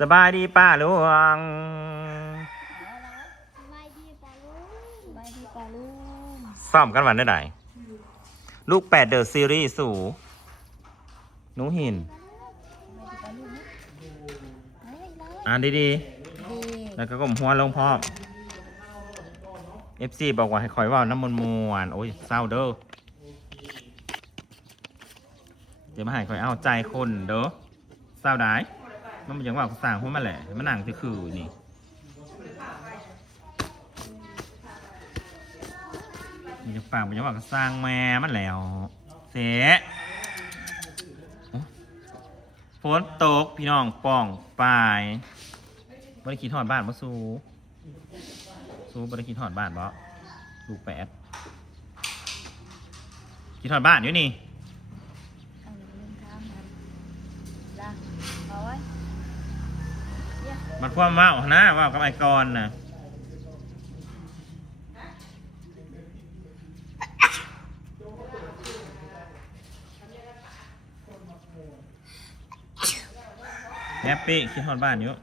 สบายดีป้าลุงซ่อมกันวันได้ไหนลูก8 The Series สูหนูหินอ่านดีๆแล้วก็ก้มหัวลงพร้อม FC บอกว่าให้คอยว่าน้ำมวนโอ้ยเศร้าเด้อเดี๋ยวมาให้คอยเอาใจคนเด้อเศร้าได้มันอย่างว่าสั่งพวกมันแหละมันหนังคือนี่มีจะฝากมันอย่างว่าสร้างแม่มันแล้วเสียฝนตกพี่น้องป่องปลายบริคิดทอดบ้านบ่สู้บริคิดทอดบ้านบ่ลูก8คิดทอดบ้านอยู่นี่มันความว่านะว่ากับไอ้กรน่ะแฮปปี้คิดทอดบ้านอยู่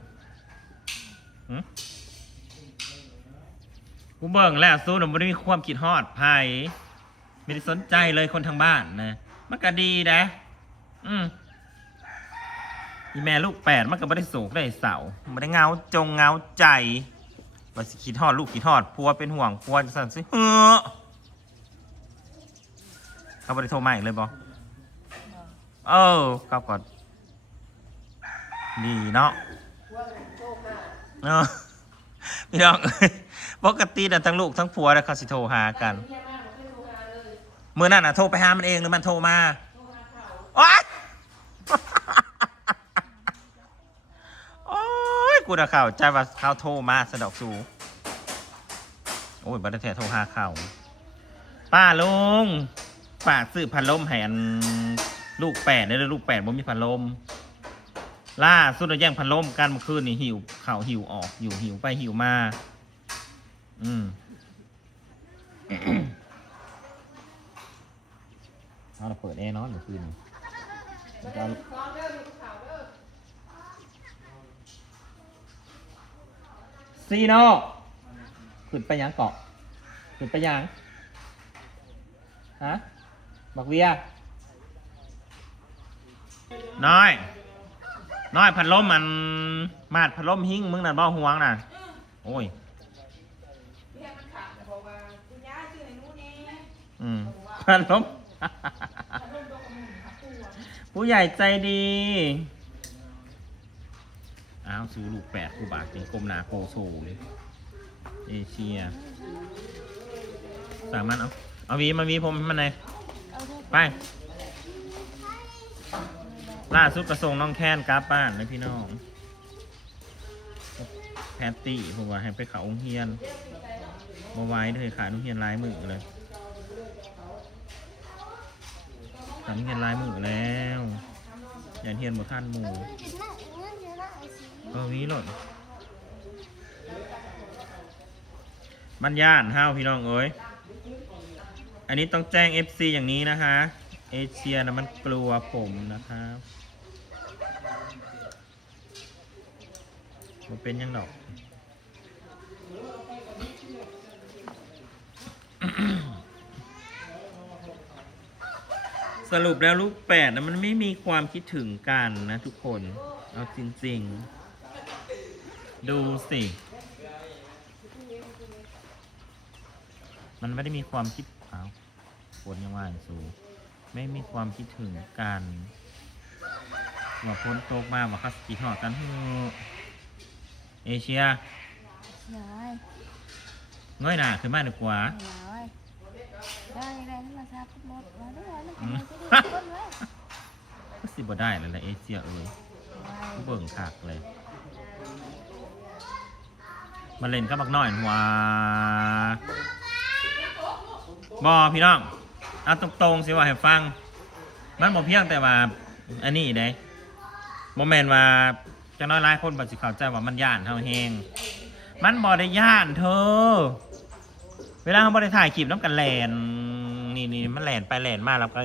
กูเบิ่งแล้วสู้หนูไม่ได้มีความคิดฮอดไผ่ไม่ได้สนใจเลยคนทางบ้านนะมันก็ดีนะอีแม่ลูก8มันก็ไม่ได้สูงได้เสาไม่ได้เงาใจว่าสิคิดฮอดลูกคิดฮอดพัวเป็นห่วงพัวสั่นสิเขาไม่ได้โทรมาอีกเลยบอเขาก่อนดีเนาะพี่น้องปกติแต่ทั้งลูกทั้งผัวแล้วเขาสิโทรหากันเมื่อนั้นโทรไปหามันเองหรือมันโทรมาโอ๊ยกูจะข่าวใจว่าเขาโทรมาสะดอกสูโอ้ยบัตรแท้โทรหาเขาป้าลุงฝากซื้อพัดลมให้ลูก8ได้เลยลูก8บ่มีพัดลมล่าสุดเราแย่งพัดลมกันเมื่อคืนนี่หิวเข่าหิวออกหิวไปหิวมาเราเปิดแอร์นอนเมื่อคืนซีโน่ขึ้นไปยังเกาะขึ้นไปยังฮะบักเวียน้อยพัดลมมันมาดพัดลมหิ้งมึงนั่นบ่ห่วงน่ะโอ้ยพัดลมผู้ใหญ่ใจดีอ้าวซื้อลูก8กูบาทเป็นกลมหนาโกโซเลยเอเชียสั่งมันเอาวีผมมันไหนไปล่าสุดกระทรวงน้องแค้นกราบบ้านเลยพี่น้องแพตตี้ผมว่าให้ไปเขาองเฮียนมาไว้เลยขายองเฮียนลายมือเลยขายองเฮียนลายมือแล้วอย่าเฮียนบ่ท่านหมูนี้หล่นมันย่านห้าวพี่น้องเอ้ยอันนี้ต้องแจ้ง FC อย่างนี้นะคะเอเชียนะมันกลัวผมนะครับมันเป็นยังดอก สรุปแล้วลูก8นะมันไม่มีความคิดถึงกันนะทุกคนเอาจริงๆดูสิมันไม่ได้มีความคิดคนยังว่าสูไม่มีความคิดถึงกันว่าพ้นโตกมาว่าคัสกีทอดกันเอเชียง่อยหนาขึ้นมาดีกว่าสิบ่ได้เลยแหละเอเชียเบิ่งคักเลยมาเล่นกับบักน้อยหัวบอพี่น้องเอาตรงๆสิว่าให้ฟังมันบ่เพียงแต่ว่าอันนี้เด้โมเมนต์ว่าจะน้อยหลายคนบ่สิเข้าใจว่ามันย่านเฮาแฮงมันบ่ได้ย่านเธอเวลาเฮาบ่ได้ถ่ายคลิปนำกันแล่นนี่มันแล่นไปแล่นมาแล้วก็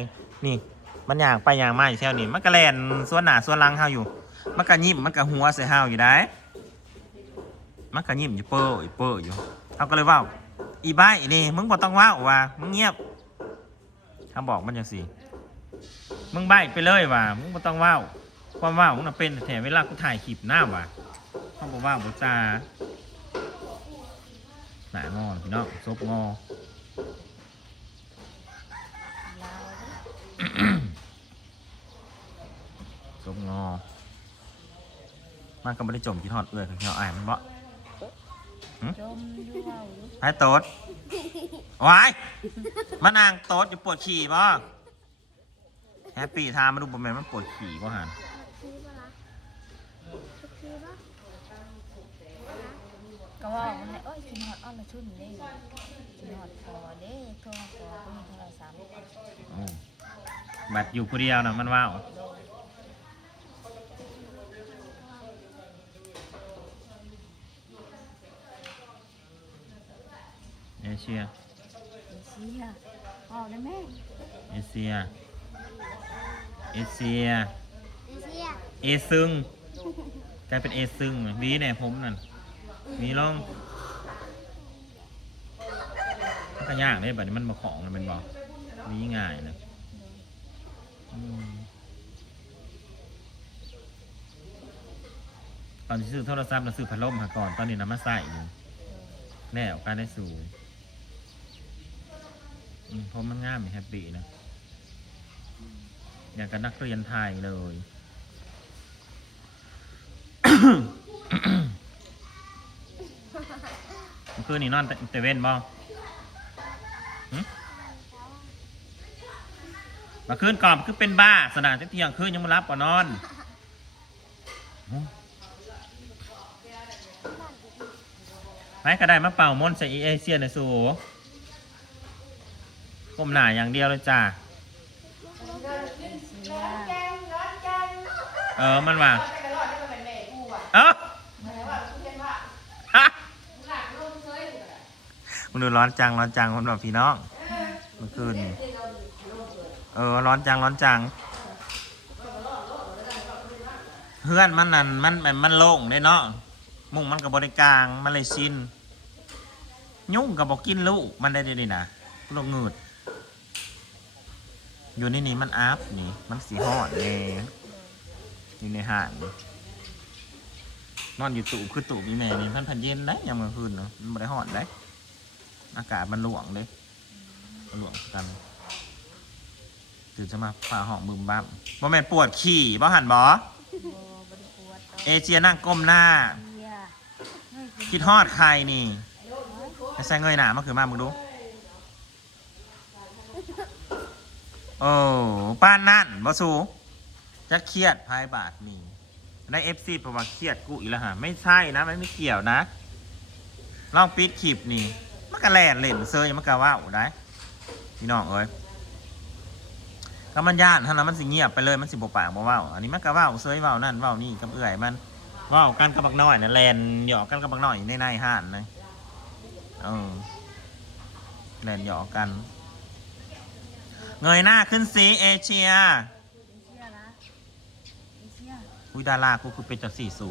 นี่มันย่างไปย่างมาอยู่แถวนี้มันก็แล่นสวนหน้าสวนหลังเฮาอยู่ มันก็ยิ้มมันก็หัวใส่ห้าวอยู่ได้มันก็ยิ้มอยู่เป้ออยู่เขาก็เลยว่าอีใบนี่มึงบ่ต้องว่าว่ะมึงเงียบเขาบอกมันอย่างสิมึงใบไปเลยว่ะมึงบ่ต้องว่าความว่ามึงน่ะเป็นแถมเวลากูถ่ายคลิปหน้าว่ะเขาบอกว่าบ่จ้าหน้างอพี่น้องซบงอ ซบงอมันก็ไม่ได้จมกินทอดเอื้อยของเขาอ้ายมันบ่ จมอยู่เว้าอยู่ ให้โต๊ดวายมันนางโต๊ดอยู่ปวดขี่บ่แฮปปี้ทามมาดูบ่แม่นมันปวดขี่บ่หัน ก็ว่ามันเลยโอ้ยกินฮอดอ้อนละชุนเด้กินฮอดพอเด้โทรพอบ่มีโทรศัพท์ อืมบัดอยู่ผู้เดียวน่ะมันว่าวเอเชีย เสียเอาได้แม่ เอเชียเอเชีย เสีย เอซึงกลายเป็นเอซึงวีเนี่ยผมนั่นมีลองมันก็ยากเลยแบบนี้มันมาของมันเป็นบอกวีง่ายนะอืมตอนที่ซื้อโทรศัพท์เราซื้อพัดลมมาก่อนตอนนี้น้ำมาใส่อยู่แน่ออกการได้สูงเพราะมันง่ายมีแฮปปี้นะอย่างกับนักเรียนไทยเลย คืนนี้นอนแต่เว้นบ่มาคืนก่อนคือเป็นบ้าสนานเที่ยงคืนยังมารับกว่านอนไปก็ได้มาเป่ามนต์ใส่เอเชียในสูก้มหน้าอย่างเดียวเลยจ้า เสีย มันว่าเอ้าฮะมันดูร้อนจังมันแบบพี่น้องเมื่อคืนนี่ร้อนจังเพื่อนมันนั่นมันโล่งเลยเนาะมุ้งมันกับบริกลางมันเลยชินยุ่งกับบอกกินลูกมันได้ดีนะลูกเงืดอยู่ในนี้มันอัพนี่มันสีหอดเลยอยู่ในห่านนอนอยู่ตู่คือตู่มีแม่นี่พันเย็นได้ยังมื่อคืนเนาะมันไม่ได้หอดได้อากาศมันหลวงเลยมันหลวงกันตื่นจะมาฝ่าห้องบึมบ้ามบ่แม่นปวดขี่บ่หันบ่ บ่ได้ปวด เอเชียนั่งก้มหน้า เสีย คิดฮอดใครนี่ไอ้แซงเงยหนามาคือมามึงดูโอ้ป้านนั่นบ่สูจะเครียดภายบาทนี่ได้เอฟซีประวัติเครียดกูอีกแล้วฮะไม่ใช่นะไม่เกี่ยวนะลองปิดคลิปนี่มันก็แล่นเล่นเซยมันก็ว่าวได้พี่น้องเอ้ยก็มันย่านถ้านั้นมันสิเงียบไปเลยมันสิบ่ปากบ่ว่าวอันนี้มันก็ว่าวเซยว่าวนั่นว่าวนี่กับเอื่อยมันว่าวกันกับบักน้อยนะแลนหยอกกันกับบักน้อยในห้านนะแลนหยอกกันเงยหน้าขึ้นสีเอเชีย เสียละเสีย อุ้ยดารากูคือเป็นจากสี่สู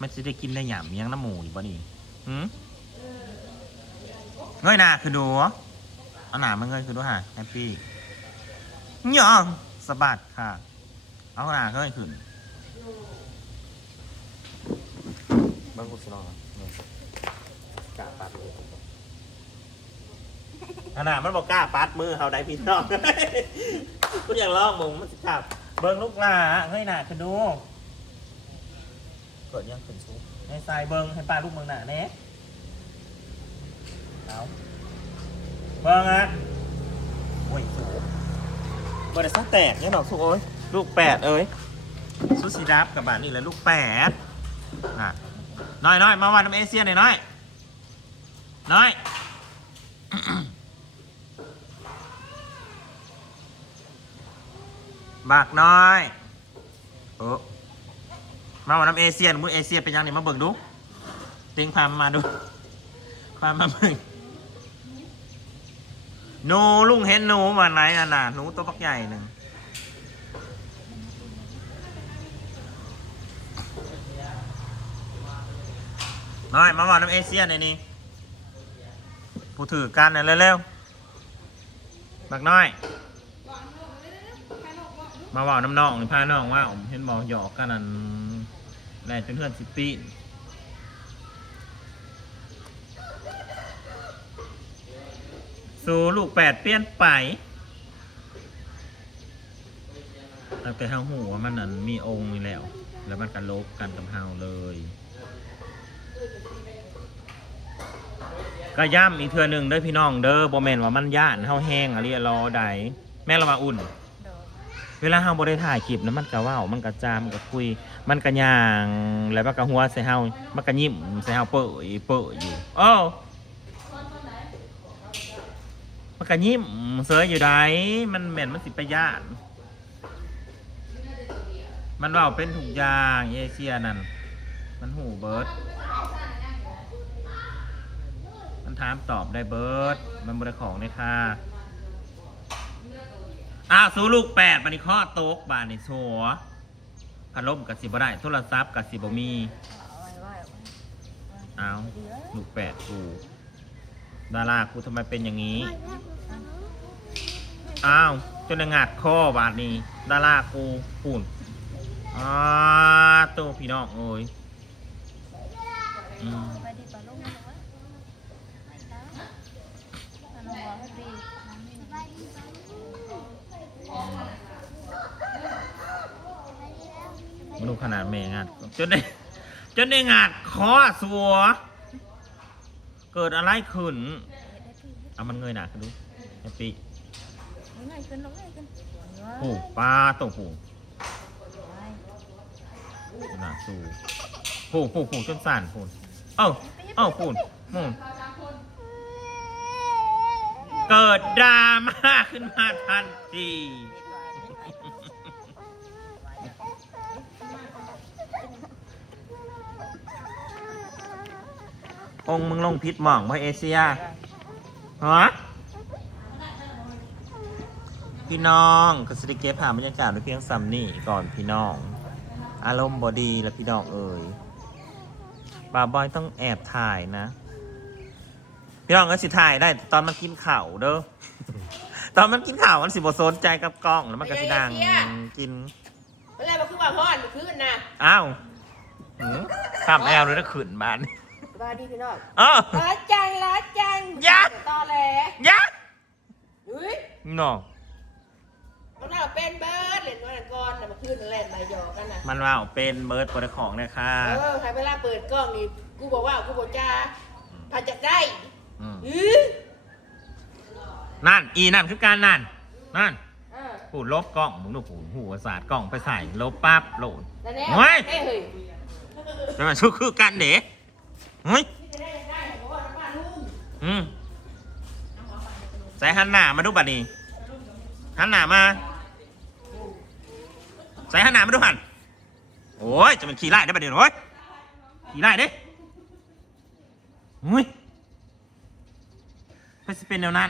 มันจะได้กินได้หยามยังน้ำหมูอยู่ป่ะนี่เงยหน้าคือดูเอาหนามันเงยคือดูฮะแฮปปี้หยองสะบัดค่ะเอาหน้าเงยขึ้นเบิ้งกูสิลองกล้าปัดเลยขนาดมันบอกกล้าปัดมือเขาได้พี่น้องกูอยากลองมึงมันสิขับเบิ้งลูกหลาเฮ้ยหนาคือดูเกิดยังขึ้นชุบในทรายเบิ้งให้ปลาลูกเมืองหนาเน่เอาเบิ้งอ่ะโอ้ยสูบเบิ้งได้สักแตกเนี่ยดอกสูโอ้ยลูก8เอ้ยซูซีดับกับบานนี่เลยลูก8น่ะน้อยมาวันน้ำเอเชียหน่อยน้อยบากน้อยมาวันน้ำเอเชียมึงเอเชียเป็นยังไงมาเบิ่งดูเต็งพามาดูพามาเบิ่งหนูลุงเห็นหนูมาไหนน่ะหนูตัวปักใหญ่หนึ่ง น้อยมาบอกน้ำเอเชียในนี้ผู้ถือกันน่ะเร็วๆบักน้อยมาบอกน้ำน้องพาน้องว่าผมเห็นบอกหยอกกันนั่นแล่จนเพื่อนสิปีนสู่ลูก8เปลี่ยนไปตั้งแต่เฮาหูว่ามันนั่นมีองค์นี่แล้วแล้วมันกันลบกันกับเฮาเลยก็ย่ำอีกเทื่อหนึ่งเด้อพี่น้องเด้อบ่แม่นว่ามันย่านเฮาแห้งอะไรรอใดแม่เรามาอุ่น โดย เวลาเฮาบ่ได้ถ่ายคลิปนะมันก็เว้ามันก็จามมันก็คุยมันก็ย่างแล้วมันก็หัวใส่เฮามันก็ยิ้มใส่เฮาเป้ยอยู่มันก็ยิ้มเสยอยู่ใดมันแม่นมันสิไปย่านมันเว้าเป็นทุกอย่างเอเชียนั่นมันหูเบิดมันถามตอบได้เบิดมันบ่ได้ของเลยค่ะอ้าวสู้ลูก8บัดนี้ข้อโต๊กบาดนี้สัวพัดลมกับสิบ่ได้โทรศัพท์กับสิบ่มี เอาไว้ไว้ อ้าวลูก8กูดารากูทำไมเป็นอย่างนี้อ้าวจนได้งัดข้อบาดนี้ดารากูปุ่นตัวพี่น้องเอ้ยไปดีปลาลูกนะวะไม่ได้ปลาลูกไม่ดีมาดูขนาดแม่งัดจนได้งัดคอสัวเกิดอะไรขึ้นเอามันเงยหน้าขึ้นดูแฮปปี้ ง่ายขึ้นลงง่ายขึ้น ผูปลาตัวผูหน้าสูผูจนสั่นผูเอ้าผูเกิดดราม่าขึ้นมาทันทีองค์มึงลงพิษหม่องพระเอเชียฮะพี่น้องก็สติเก็บผ่านบรรยากาศด้วยเพียงซัมนี่ก่อนพี่น้องอารมณ์บอดีแล้วพี่น้องเอ่ยบาบอยต้องแอบถ่ายนะพี่น้องก็สิถ่ายได้ตอนมันกินข่าวเด้อ ตอนมันกินข่าวมันสิบสนใจกับกล้องแล้วมันก็สิดังกิน เมื่อไรมาคือว่าฮอดมาคืนนะ อ้าวข้ามแอลเลยนะขืนบ้าน สวัสดีพี่น้อง ร้าจังยัก ตอแหล ยัก อุ้ย น้อง มันน่าเป็นเบิร์ดเล่นวันก่อนน่ะมาคืนนั่นแหละมาหยอกกันน่ะ มันว่าเป็นเบิร์ดคนของเนี่ยค่ะ ใครเวลาเปิดกล้องนี่กูบอกว่ากูบอกจ้าพาจากได้ นั่นอีนั่นคือการนั่นผูดลบกล้องมึงดูผูดหัวศาสตร์กล้องไปใส่ลบปั๊บโหลด นั่นแหละ เฮ้ย เฮ้ย จะมาชุกคือกันเด๋เฮ้ยใส่หันหน้ามาดูบัดนี้หันหน้ามาใส่หันหน้ามาดูหันโอ้ยจะเป็นขี่ไล่ได้บัดนี้โอ้ยขี่ไล่เด้เฮ้ยไปสิเป็นแนวนั้น